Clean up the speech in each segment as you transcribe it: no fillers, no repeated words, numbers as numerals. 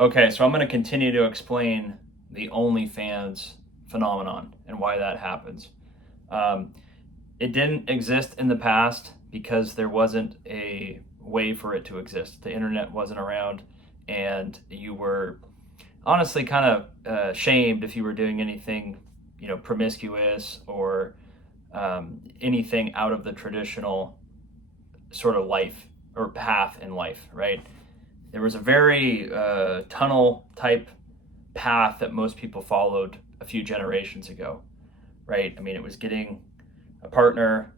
Okay, so I'm going to continue to explain the OnlyFans phenomenon and why that happens. Um, it didn't exist in the past because there wasn't a way for it to exist. The internet wasn't around, and you were honestly kind of shamed if you were doing anything, promiscuous or anything out of the traditional sort of life or path in life, right? There was a very tunnel type path that most people followed a few generations ago, right? I mean, it was getting a partner,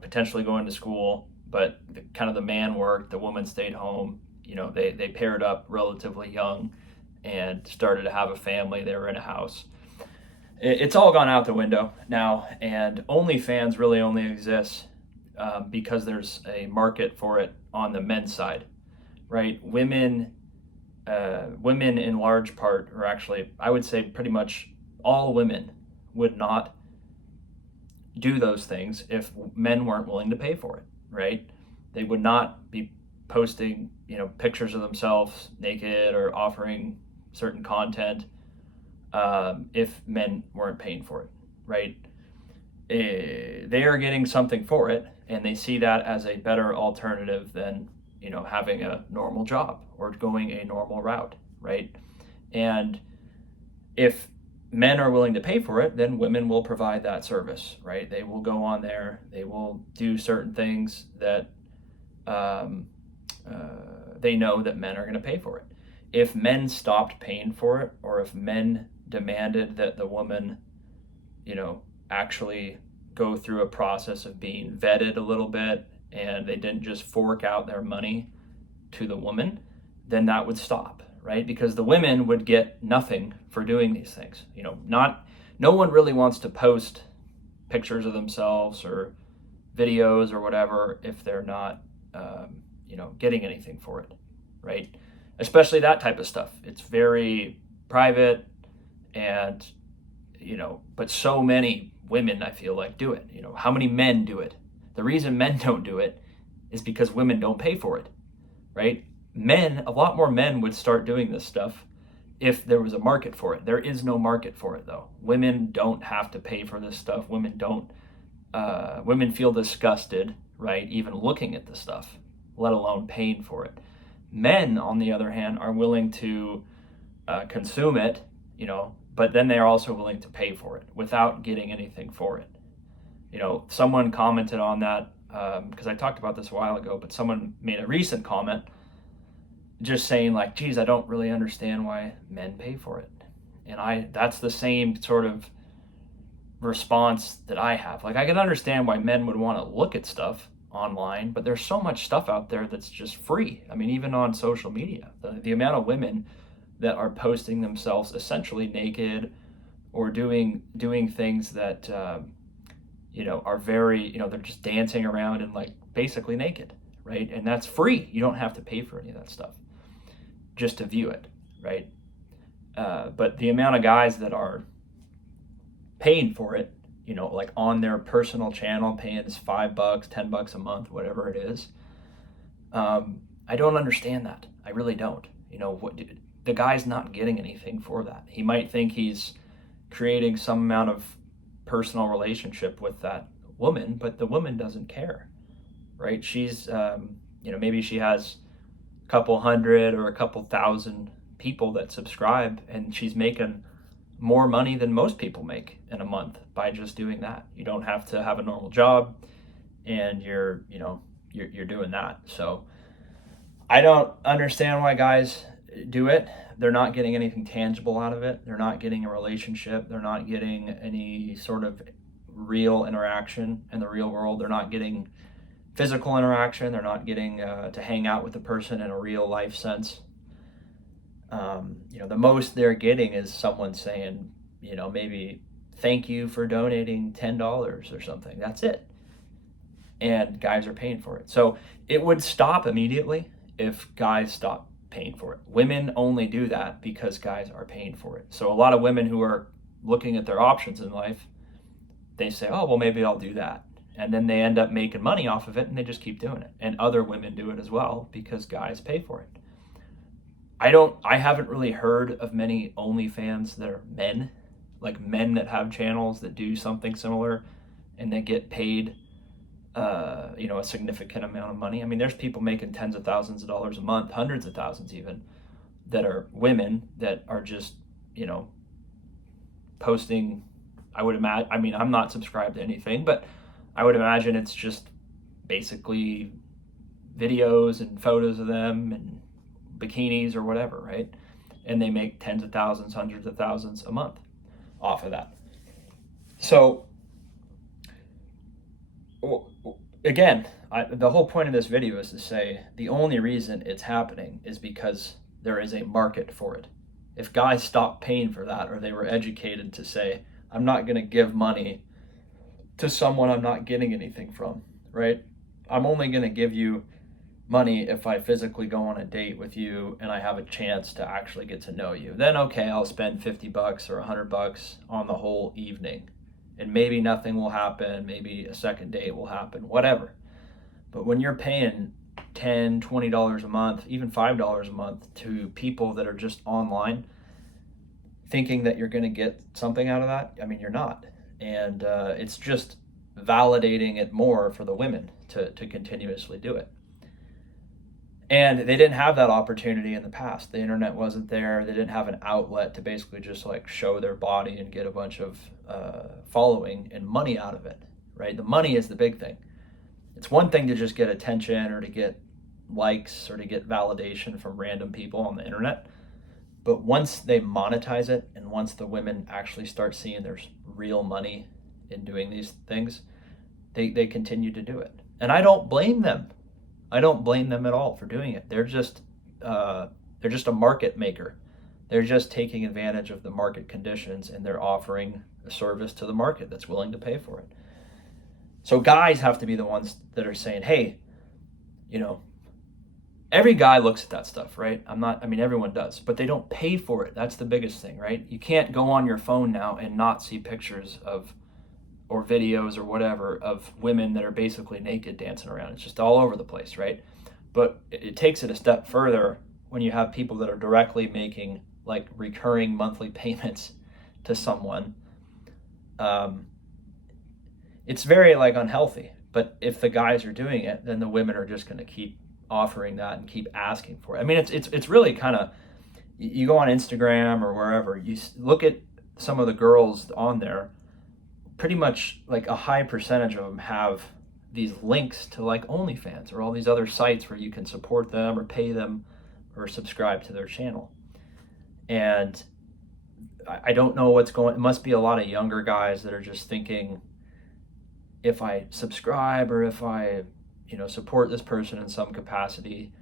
potentially going to school, but kind of the man worked, the woman stayed home. They paired up relatively young and started to have a family. They were in a house. It's all gone out the window now, and OnlyFans really only exists because there's a market for it on the men's side, right? Women in large part, or actually, I would say pretty much all women would not do those things if men weren't willing to pay for it, right? They would not be posting, pictures of themselves naked or offering certain content if men weren't paying for it, right? They are getting something for it, and they see that as a better alternative than having a normal job or going a normal route, right? And if men are willing to pay for it, then women will provide that service, right? They will go on there, they will do certain things that um, they know that men are going to pay for it. If men stopped paying for it, or if men demanded that the woman, actually go through a process of being vetted a little bit, and they didn't just fork out their money to the woman, then that would stop, right? Because the women would get nothing for doing these things. No one really wants to post pictures of themselves or videos or whatever if they're not, getting anything for it, right? Especially that type of stuff. It's very private, and but so many women, I feel like, do it. How many men do it? The reason men don't do it is because women don't pay for it, right? A lot more men would start doing this stuff if there was a market for it. There is no market for it, though. Women don't have to pay for this stuff. Women feel disgusted, right, even looking at the stuff, let alone paying for it. Men, on the other hand, are willing to consume it, but then they're also willing to pay for it without getting anything for it. Someone commented on that because I talked about this a while ago, but someone made a recent comment just saying like, geez, I don't really understand why men pay for it. And that's the same sort of response that I have. Like, I can understand why men would want to look at stuff online, but there's so much stuff out there that's just free. I mean, even on social media, the amount of women that are posting themselves essentially naked or doing things that are very, they're just dancing around and like basically naked, right? And that's free. You don't have to pay for any of that stuff just to view it, right? But the amount of guys that are paying for it, like on their personal channel, paying us $5, $10 a month, whatever it is, I don't understand that. I really don't. The guy's not getting anything for that. He might think he's creating some amount of personal relationship with that woman, but the woman doesn't care, right? She's, maybe she has a couple hundred or a couple thousand people that subscribe, and she's making more money than most people make in a month by just doing that. You don't have to have a normal job, and you're doing that. So I don't understand why guys do it. They're not getting anything tangible out of it. They're not getting a relationship. They're not getting any sort of real interaction in the real world. They're not getting physical interaction. They're not getting to hang out with the person in a real life sense. The most they're getting is someone saying, maybe thank you for donating $10 or something. That's it. And guys are paying for it. So it would stop immediately if guys stopped paying for it. Women only do that because guys are paying for it. So a lot of women who are looking at their options in life, they say, oh, well, maybe I'll do that. And then they end up making money off of it, and they just keep doing it. And other women do it as well because guys pay for it. I haven't really heard of many OnlyFans that are men, like men that have channels that do something similar and they get paid, a significant amount of money. I mean, there's people making tens of thousands of dollars a month, hundreds of thousands even, that are women that are just, posting. I would imagine, I mean, I'm not subscribed to anything, but I would imagine it's just basically videos and photos of them and bikinis or whatever, right? And they make tens of thousands, hundreds of thousands a month off of that. So, again, the whole point of this video is to say the only reason it's happening is because there is a market for it. If guys stopped paying for that, or they were educated to say, I'm not going to give money to someone I'm not getting anything from, right? I'm only going to give you money if I physically go on a date with you and I have a chance to actually get to know you. Then, okay, I'll spend $50 or $100 on the whole evening. And maybe nothing will happen, maybe a second date will happen, whatever. But when you're paying $10, $20 a month, even $5 a month to people that are just online, thinking that you're going to get something out of that, I mean, you're not. And it's just validating it more for the women to continuously do it. And they didn't have that opportunity in the past. The internet wasn't there. They didn't have an outlet to basically just like show their body and get a bunch of following and money out of it, right? The money is the big thing. It's one thing to just get attention or to get likes or to get validation from random people on the internet. But once they monetize it and once the women actually start seeing there's real money in doing these things, they continue to do it. And I don't blame them. I don't blame them at all for doing it. They're just a market maker. They're just taking advantage of the market conditions and they're offering a service to the market that's willing to pay for it. So guys have to be the ones that are saying, hey, every guy looks at that stuff, right? Everyone does, but they don't pay for it. That's the biggest thing, right? You can't go on your phone now and not see pictures of or videos or whatever of women that are basically naked dancing around. It's just all over the place, right? But it takes it a step further when you have people that are directly making like recurring monthly payments to someone. It's very like unhealthy. But if the guys are doing it, then the women are just going to keep offering that and keep asking for it. I mean, it's really kind of, you go on Instagram or wherever, you look at some of the girls on there, pretty much like a high percentage of them have these links to like OnlyFans or all these other sites where you can support them or pay them or subscribe to their channel. And I don't know what's going, it must be a lot of younger guys that are just thinking, if I subscribe or if I, support this person in some capacity,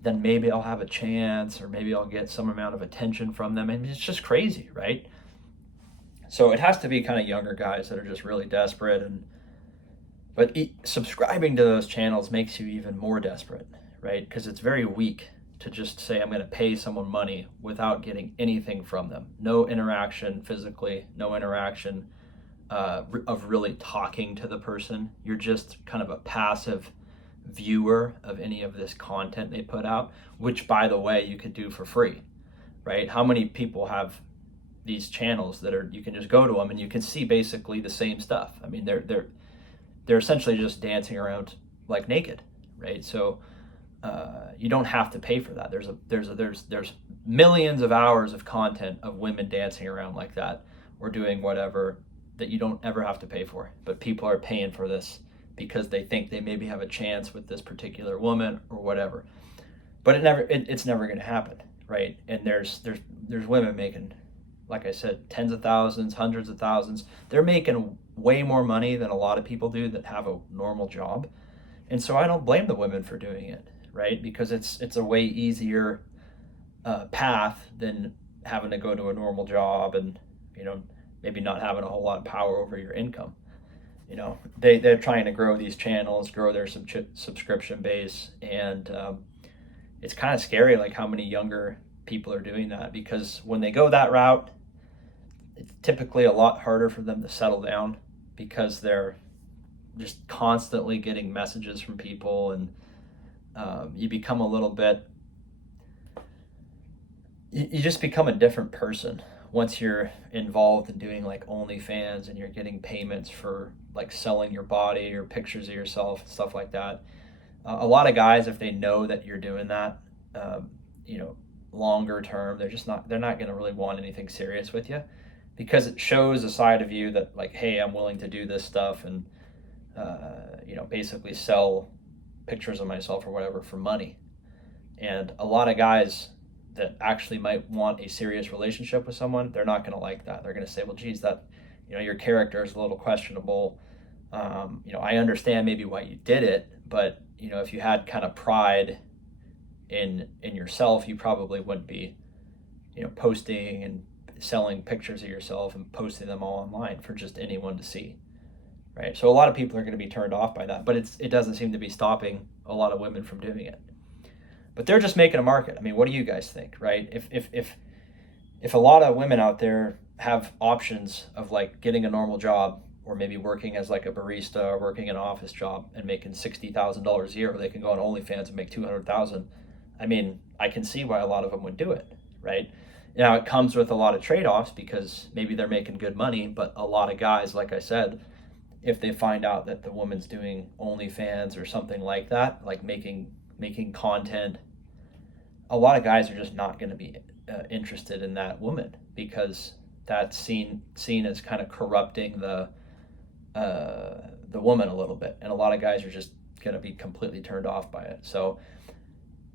then maybe I'll have a chance or maybe I'll get some amount of attention from them. I mean, it's just crazy, right? So it has to be kind of younger guys that are just really desperate. But subscribing to those channels makes you even more desperate, right? Because it's very weak to just say, I'm going to pay someone money without getting anything from them. No interaction physically, no interaction of really talking to the person. You're just kind of a passive viewer of any of this content they put out, which, by the way, you could do for free, right? How many people have these channels that are, you can just go to them and you can see basically the same stuff. I mean, they're essentially just dancing around like naked, right? So you don't have to pay for that. There's millions of hours of content of women dancing around like that or doing whatever that you don't ever have to pay for. But people are paying for this because they think they maybe have a chance with this particular woman or whatever. But it's never going to happen, right? And there's women making, like I said, tens of thousands, hundreds of thousands. They're making way more money than a lot of people do that have a normal job. And so I don't blame the women for doing it, right? Because it's a way easier path than having to go to a normal job and, maybe not having a whole lot of power over your income. They're trying to grow these channels, grow their subscription base. And it's kind of scary, like how many younger people are doing that, because when they go that route, it's typically a lot harder for them to settle down because they're just constantly getting messages from people, and you become a little bit you just become a different person once you're involved in doing like OnlyFans and you're getting payments for like selling your body or pictures of yourself and stuff like that. A lot of guys, if they know that you're doing that, um, you know, longer term, they're not going to really want anything serious with you, because it shows a side of you that like, hey, I'm willing to do this stuff and basically sell pictures of myself or whatever for money. And a lot of guys that actually might want a serious relationship with someone, they're not going to like that. They're going to say, well, geez, that, your character is a little questionable. I understand maybe why you did it, but if you had kind of pride in yourself, you probably wouldn't be, posting and selling pictures of yourself and posting them all online for just anyone to see, right? So a lot of people are going to be turned off by that, but it doesn't seem to be stopping a lot of women from doing it. But they're just making a market. I mean, what do you guys think, right? If a lot of women out there have options of like getting a normal job, or maybe working as like a barista or working an office job and making $60,000 a year, or they can go on OnlyFans and make 200,000. I mean, I can see why a lot of them would do it, right? Now it comes with a lot of trade-offs because maybe they're making good money, but a lot of guys, like I said, if they find out that the woman's doing OnlyFans or something like that, like making content, a lot of guys are just not going to be interested in that woman, because that's seen as kind of corrupting the woman a little bit, and a lot of guys are just going to be completely turned off by it. So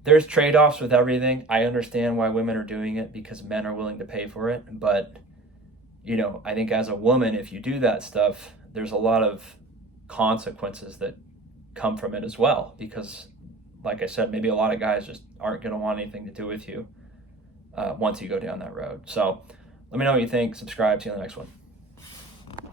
there's trade-offs with everything. I understand why women are doing it, because men are willing to pay for it, but I think as a woman, if you do that stuff, there's a lot of consequences that come from it as well, because like I said, maybe a lot of guys just aren't going to want anything to do with you once you go down that road. So let me know what you think. Subscribe. See you on the next one.